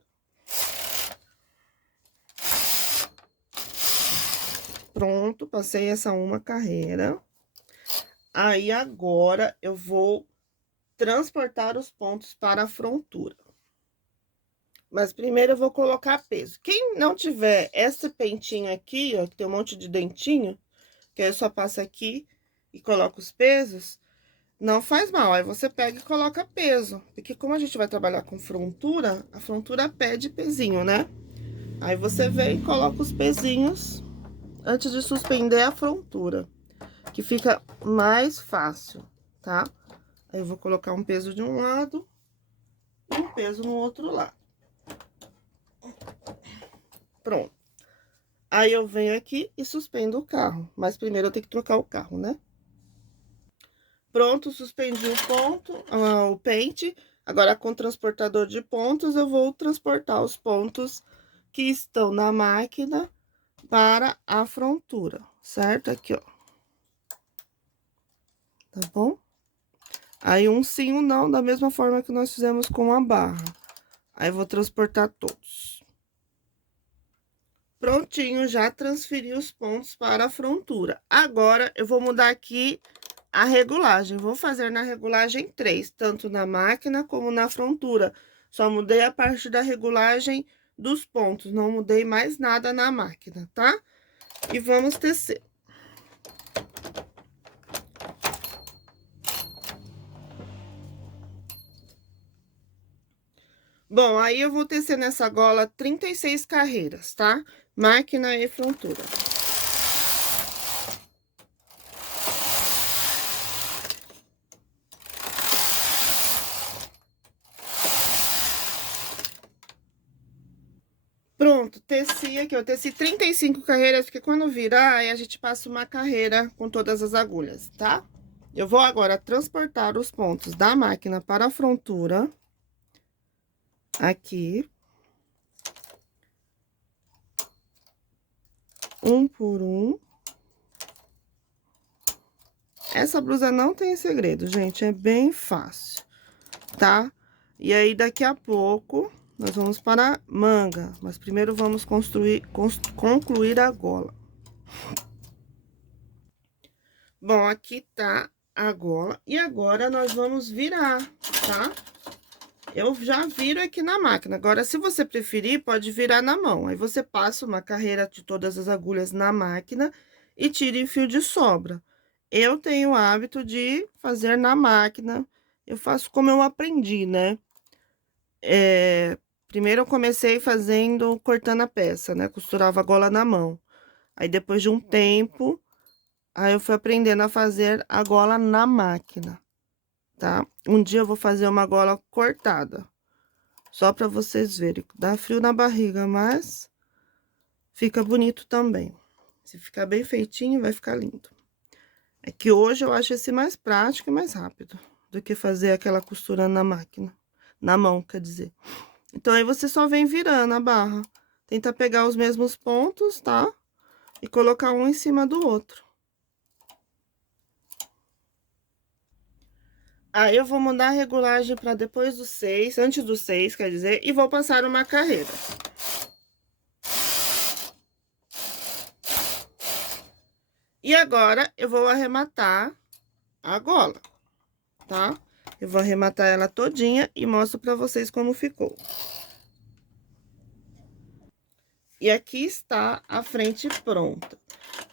Pronto, passei essa uma carreira. Aí, agora, eu vou transportar os pontos para a frontura. Mas primeiro eu vou colocar peso. Quem não tiver esse pentinho aqui, ó, que tem um monte de dentinho, que aí eu só passo aqui e coloco os pesos, não faz mal. Aí você pega e coloca peso. Porque como a gente vai trabalhar com frontura, a frontura pede pezinho, né? Aí você vem e coloca os pezinhos antes de suspender a frontura, que fica mais fácil, tá? Aí eu vou colocar um peso de um lado e um peso no outro lado. Pronto. Aí eu venho aqui e suspendo o carro, mas primeiro eu tenho que trocar o carro, né? Pronto, suspendi o ponto, o pente. Agora, com o transportador de pontos, eu vou transportar os pontos que estão na máquina para a frontura, certo? Aqui, ó. Tá bom? Aí, um sim, um não, da mesma forma que nós fizemos com a barra. Aí, eu vou transportar todos. Prontinho, já transferi os pontos para a frontura. Agora, eu vou mudar aqui a regulagem. Vou fazer na regulagem 3, tanto na máquina como na frontura. Só mudei a parte da regulagem dos pontos, não mudei mais nada na máquina, tá? E vamos tecer. Bom, aí eu vou tecer nessa gola 36 carreiras, tá? Máquina e frontura. Pronto, teci aqui, eu teci 35 carreiras, porque quando virar, aí a gente passa uma carreira com todas as agulhas, tá? Eu vou agora transportar os pontos da máquina para a frontura. Aqui. Um por um. Essa blusa não tem segredo, gente, é bem fácil, tá? E aí, daqui a pouco, nós vamos para a manga, mas primeiro vamos concluir a gola. Bom, aqui tá a gola, e agora nós vamos virar, tá? Eu já viro aqui na máquina. Agora, se você preferir, pode virar na mão. Aí, você passa uma carreira de todas as agulhas na máquina e tire o fio de sobra. Eu tenho o hábito de fazer na máquina. Eu faço como eu aprendi, né? Primeiro eu comecei fazendo, cortando a peça, né? Costurava a gola na mão. Aí, depois de um tempo, aí eu fui aprendendo a fazer a gola na máquina, tá? Um dia eu vou fazer uma gola cortada. Só pra vocês verem. Dá frio na barriga, mas fica bonito também. Se ficar bem feitinho, vai ficar lindo. É que hoje eu acho esse mais prático e mais rápido do que fazer aquela costura na máquina. Na mão, quer dizer. Então, aí você só vem virando a barra. Tenta pegar os mesmos pontos, tá? E colocar um em cima do outro. Aí, eu vou mandar a regulagem pra depois do 6, antes do 6, quer dizer, e vou passar uma carreira. E agora, eu vou arrematar a gola, tá? Eu vou arrematar ela todinha e mostro pra vocês como ficou. E aqui está a frente pronta.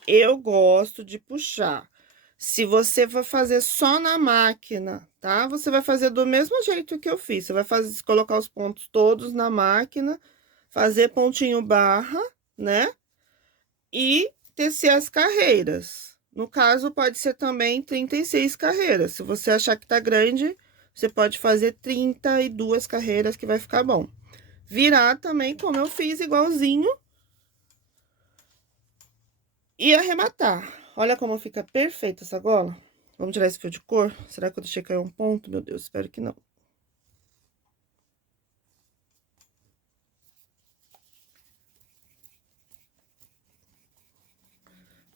Eu gosto de puxar. Se você for fazer só na máquina, tá? Você vai fazer do mesmo jeito que eu fiz. Você vai fazer, colocar os pontos todos na máquina, fazer pontinho barra, né? E tecer as carreiras. No caso, pode ser também 36 carreiras. Se você achar que tá grande, você pode fazer 32 carreiras, que vai ficar bom. Virar também, como eu fiz, igualzinho. E arrematar. Olha como fica perfeita essa gola. Vamos tirar esse fio de cor? Será que eu deixei cair um ponto? Meu Deus, espero que não.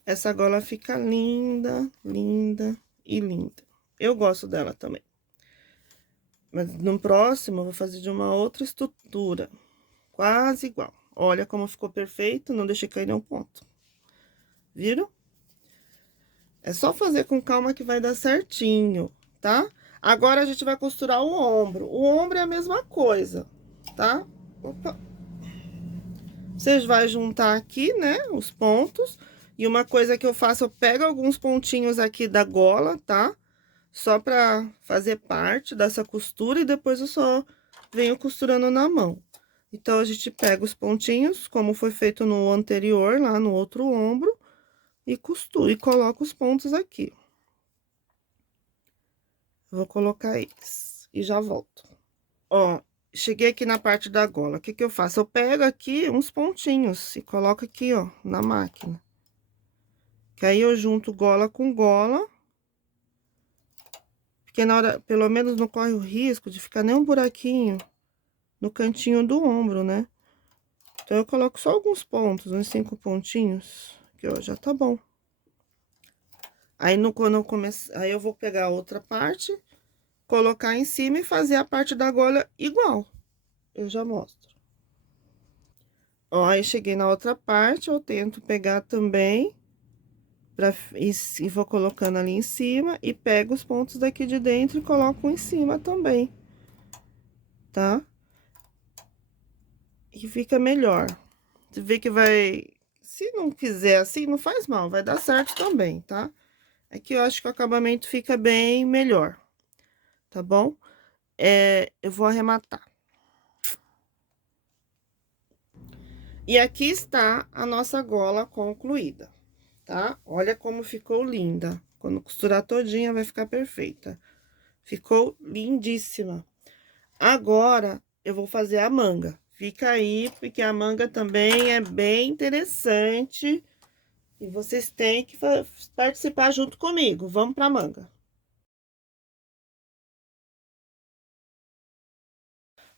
Essa gola fica linda, linda e linda. Eu gosto dela também. Mas no próximo, eu vou fazer de uma outra estrutura. quase igual. Olha como ficou perfeito, não deixei cair nenhum ponto. Viram? É só fazer com calma que vai dar certinho, tá? Agora, a gente vai costurar o ombro. O ombro é a mesma coisa, tá? Opa. Vocês vão juntar aqui, né, os pontos. E uma coisa que eu faço, eu pego alguns pontinhos aqui da gola, tá? Só pra fazer parte dessa costura e depois eu só venho costurando na mão. Então, a gente pega os pontinhos, como foi feito no anterior, lá no outro ombro, e costura, e coloca os pontos aqui. Vou colocar eles e já volto. Ó, cheguei aqui na parte da gola, o que que eu faço? Eu pego aqui uns pontinhos e coloco aqui, ó, na máquina. Que aí eu junto gola com gola. Porque na hora, pelo menos não corre o risco de ficar nem um buraquinho no cantinho do ombro, né? Então, eu coloco só alguns pontos, uns 5 pontinhos, que ó, já tá bom. Aí, quando eu começar, aí eu vou pegar a outra parte, colocar em cima e fazer a parte da gola igual. Eu já mostro. Ó, aí cheguei na outra parte, eu tento pegar também, e vou colocando ali em cima, e pego os pontos daqui de dentro e coloco em cima também, tá? E fica melhor. Você vê que vai... Se não fizer assim, não faz mal, vai dar certo também, tá? É que eu acho que o acabamento fica bem melhor, tá bom? Eu vou arrematar. E aqui está a nossa gola concluída, tá? Olha como ficou linda. Quando costurar todinha, vai ficar perfeita. Ficou lindíssima. Agora, eu vou fazer a manga. Fica aí, porque a manga também é bem interessante. E vocês têm que participar junto comigo. Vamos pra manga.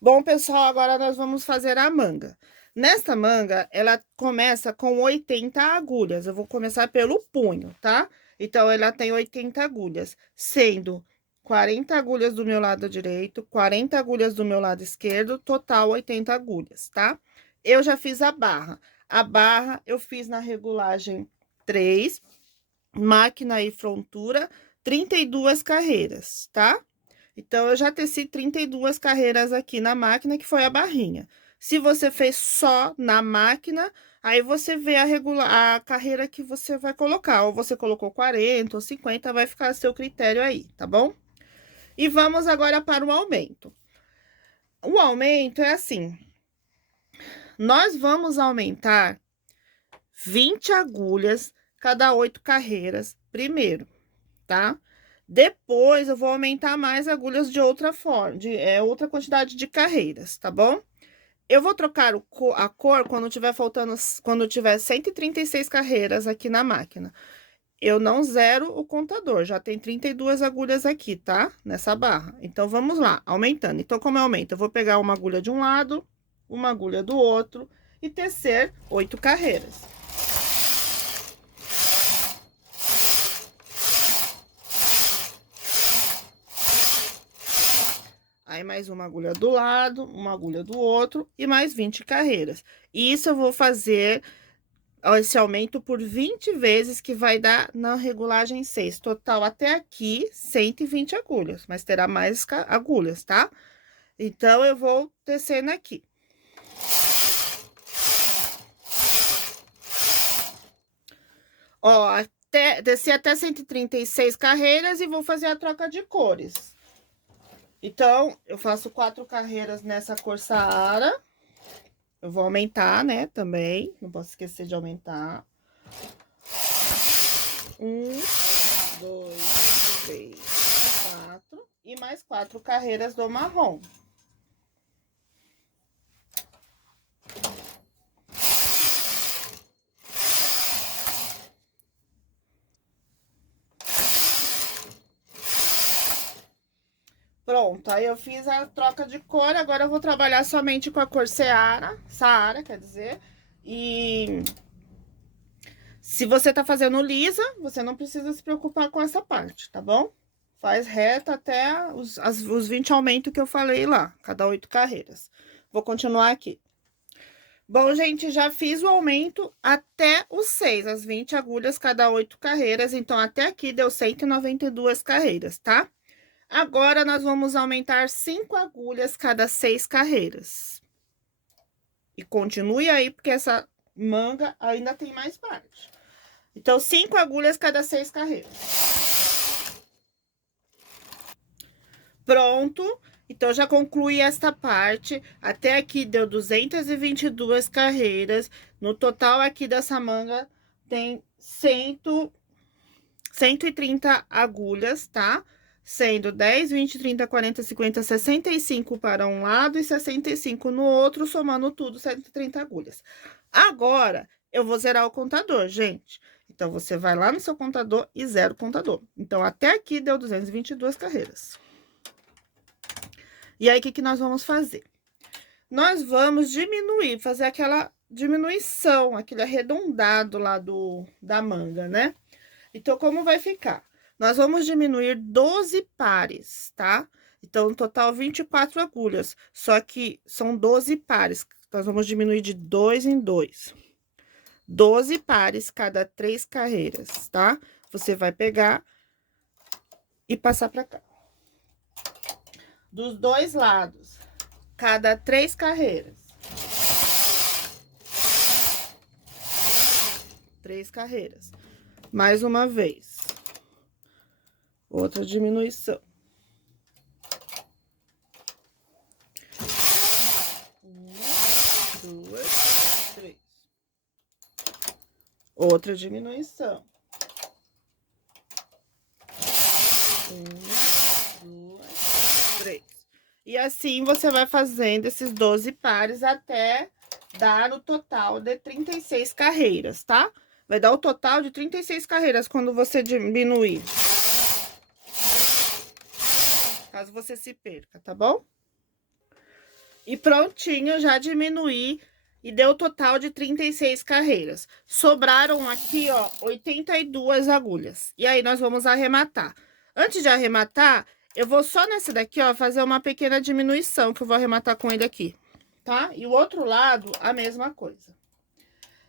Bom, pessoal, agora nós vamos fazer a manga. Nesta manga, ela começa com 80 agulhas. Eu vou começar pelo punho, tá? Então, ela tem 80 agulhas, sendo 40 agulhas do meu lado direito, 40 agulhas do meu lado esquerdo, total 80 agulhas, tá? Eu já fiz a barra. A barra eu fiz na regulagem 3, máquina e frontura, 32 carreiras, tá? Então, eu já teci 32 carreiras aqui na máquina, que foi a barrinha. Se você fez só na máquina, aí você vê a carreira que você vai colocar. Ou você colocou 40 ou 50, vai ficar a seu critério aí, tá bom? E vamos agora para o aumento. O aumento é assim. Nós vamos aumentar 20 agulhas cada 8 carreiras primeiro, tá? Depois, eu vou aumentar mais agulhas de outra forma, outra quantidade de carreiras, tá bom? Eu vou trocar a cor quando tiver faltando, quando tiver 136 carreiras aqui na máquina. Eu não zero o contador, já tem 32 agulhas aqui, tá? Nessa barra. Então, vamos lá, aumentando. Então, como eu aumento? Eu vou pegar uma agulha de um lado, uma agulha do outro e tecer 8 carreiras. Aí, mais uma agulha do lado, uma agulha do outro e mais 20 carreiras. E isso eu vou fazer esse aumento por 20 vezes, que vai dar na regulagem 6. Total, até aqui, 120 agulhas, mas terá mais agulhas, tá? Então, eu vou tecendo aqui. Ó, desci até 136 carreiras e vou fazer a troca de cores. Então, eu faço 4 carreiras nessa cor Saara. Eu vou aumentar, né, também. Não posso esquecer de aumentar. 1, 2, 3, 4. E mais 4 carreiras do marrom. Pronto, aí eu fiz a troca de cor, agora eu vou trabalhar somente com a cor Saara, quer dizer. E se você tá fazendo lisa, você não precisa se preocupar com essa parte, tá bom? Faz reto até os 20 aumentos que eu falei lá, cada 8 carreiras. Vou continuar aqui. Bom, gente, já fiz o aumento até os 6, as 20 agulhas, cada 8 carreiras. Então, até aqui deu 192 carreiras, tá? Agora, nós vamos aumentar 5 agulhas cada 6 carreiras. E continue aí, porque essa manga ainda tem mais parte. Então, 5 agulhas cada 6 carreiras. Pronto. Então, já concluí esta parte. Até aqui deu 222 carreiras. No total aqui dessa manga tem 130 agulhas, tá? Sendo 10, 20, 30, 40, 50, 65 para um lado e 65 no outro, somando tudo, 130 agulhas. Agora, eu vou zerar o contador, gente. Então, você vai lá no seu contador e zera o contador. Então, até aqui deu 222 carreiras. E aí, o que nós vamos fazer? Nós vamos diminuir, fazer aquela diminuição, aquele arredondado lá da manga, né? Então, como vai ficar? Nós vamos diminuir 12 pares, tá? Então, no total, 24 agulhas. Só que são 12 pares. Nós vamos diminuir de 2 em 2. 12 pares cada 3 carreiras, tá? Você vai pegar e passar pra cá. Dos dois lados, cada 3 carreiras. 3 carreiras. Mais uma vez. Outra diminuição. 1, 2, 3. Outra diminuição. 1, 2, 3. E assim você vai fazendo esses 12 pares até dar o total de 36 carreiras, tá? Vai dar o total de 36 carreiras quando você diminuir. Caso você se perca, tá bom? E prontinho, já diminuí e deu o total de 36 carreiras. Sobraram aqui, ó, 82 agulhas. E aí, nós vamos arrematar. Antes de arrematar, eu vou só nesse daqui, ó, fazer uma pequena diminuição, que eu vou arrematar com ele aqui, tá? E o outro lado, a mesma coisa.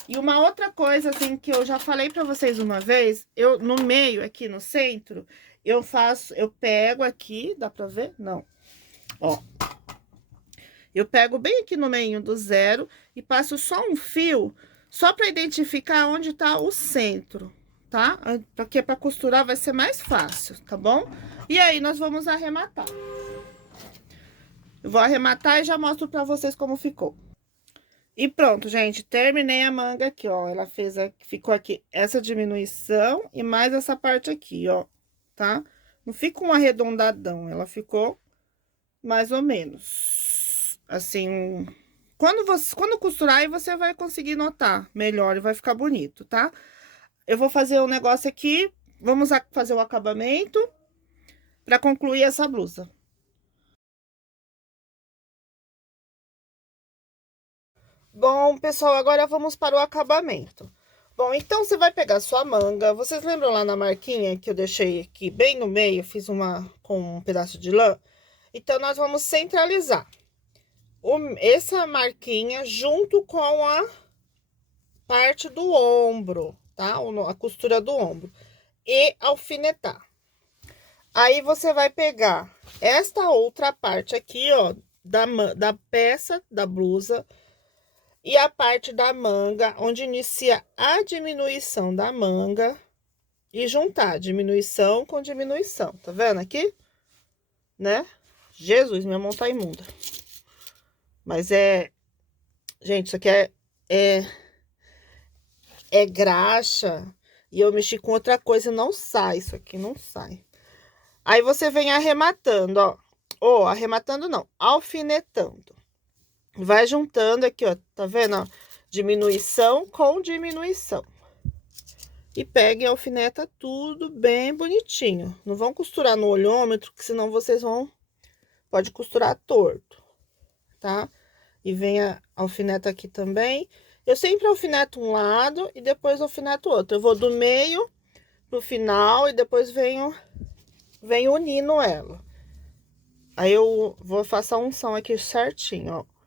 E uma outra coisa, assim, que eu já falei pra vocês uma vez, eu, no meio, aqui no centro, eu pego aqui, dá pra ver? Não. Ó. Eu pego bem aqui no meio do zero e passo só um fio, só pra identificar onde tá o centro, tá? Porque pra costurar vai ser mais fácil, tá bom? E aí, nós vamos arrematar. Eu vou arrematar e já mostro pra vocês como ficou. E pronto, gente, terminei a manga aqui, ó. Ela ficou aqui essa diminuição e mais essa parte aqui, ó, tá? Não fica um arredondadão, ela ficou mais ou menos, assim, quando costurar aí você vai conseguir notar melhor e vai ficar bonito, tá? Eu vou fazer um negócio aqui, vamos fazer o acabamento pra concluir essa blusa. Bom, pessoal, agora vamos para o acabamento. Bom, então você vai pegar sua manga. Vocês lembram lá na marquinha que eu deixei aqui bem no meio, fiz uma com um pedaço de lã? Então, nós vamos centralizar essa marquinha junto com a parte do ombro, tá? A costura do ombro. E alfinetar. Aí, você vai pegar esta outra parte aqui, ó, da peça da blusa e a parte da manga, onde inicia a diminuição da manga, e juntar diminuição com diminuição, tá vendo aqui? Né? Jesus, minha mão tá imunda. Mas gente, isso aqui é graxa, e eu mexi com outra coisa, não sai, isso aqui não sai. Aí, você vem arrematando, ó. Ou, arrematando não, alfinetando. Vai juntando aqui, ó, tá vendo, ó? Diminuição com diminuição. E pega e alfineta tudo bem bonitinho. Não vão costurar no olhômetro, que senão vocês pode costurar torto, tá? E vem a alfineta aqui também. Eu sempre alfineto um lado e depois alfineto o outro. Eu vou do meio pro final e depois venho unindo ela. Aí, eu vou fazer a unção aqui certinho, ó.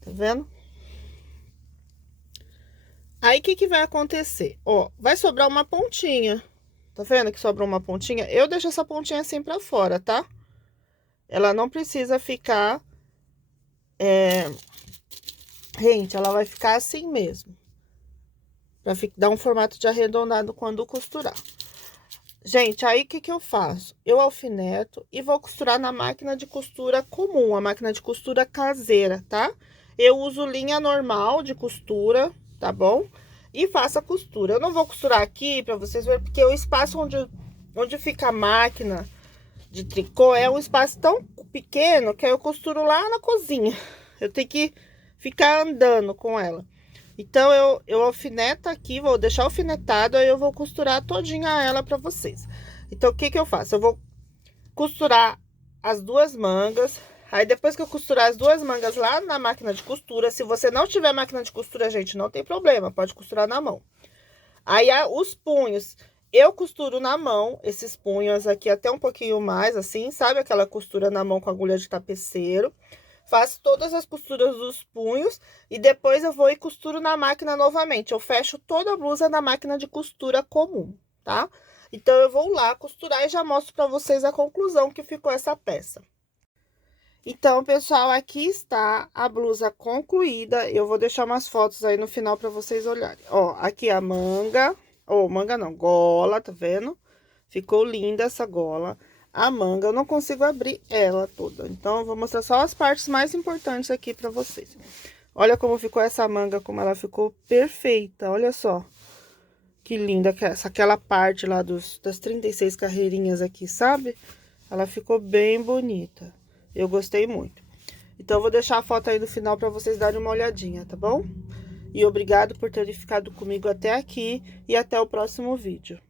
Tá vendo? Aí, o que que vai acontecer? Ó, vai sobrar uma pontinha. Tá vendo que sobrou uma pontinha? Eu deixo essa pontinha assim pra fora, tá? Ela não precisa ficar rente, ela vai ficar assim mesmo. Pra dar um formato de arredondado quando costurar. Gente, aí o que que eu faço? Eu alfineto e vou costurar na máquina de costura comum, a máquina de costura caseira, tá? Eu uso linha normal de costura, tá bom? E faço a costura. Eu não vou costurar aqui pra vocês verem, porque o espaço onde fica a máquina de tricô é um espaço tão pequeno que eu costuro lá na cozinha. Eu tenho que ficar andando com ela. Então, eu alfineto aqui, vou deixar alfinetado, aí eu vou costurar todinha ela pra vocês. Então, o que que eu faço? Eu vou costurar as duas mangas. Aí, depois que eu costurar as duas mangas lá na máquina de costura, se você não tiver máquina de costura, gente, não tem problema, pode costurar na mão. Aí, os punhos, eu costuro na mão, esses punhos aqui até um pouquinho mais, assim, sabe? Aquela costura na mão com agulha de tapeceiro. Faço todas as costuras dos punhos e depois eu vou e costuro na máquina novamente. Eu fecho toda a blusa na máquina de costura comum, tá? Então, eu vou lá costurar e já mostro pra vocês a conclusão que ficou essa peça. Então, pessoal, aqui está a blusa concluída. Eu vou deixar umas fotos aí no final pra vocês olharem. Ó, aqui a manga, ou manga não, gola, tá vendo? Ficou linda essa gola. A manga, eu não consigo abrir ela toda, então eu vou mostrar só as partes mais importantes aqui pra vocês. Olha como ficou essa manga, como ela ficou perfeita, olha só. Que linda que aquela parte lá das 36 carreirinhas aqui, sabe? Ela ficou bem bonita, eu gostei muito. Então, eu vou deixar a foto aí no final pra vocês darem uma olhadinha, tá bom? E obrigado por terem ficado comigo até aqui e até o próximo vídeo.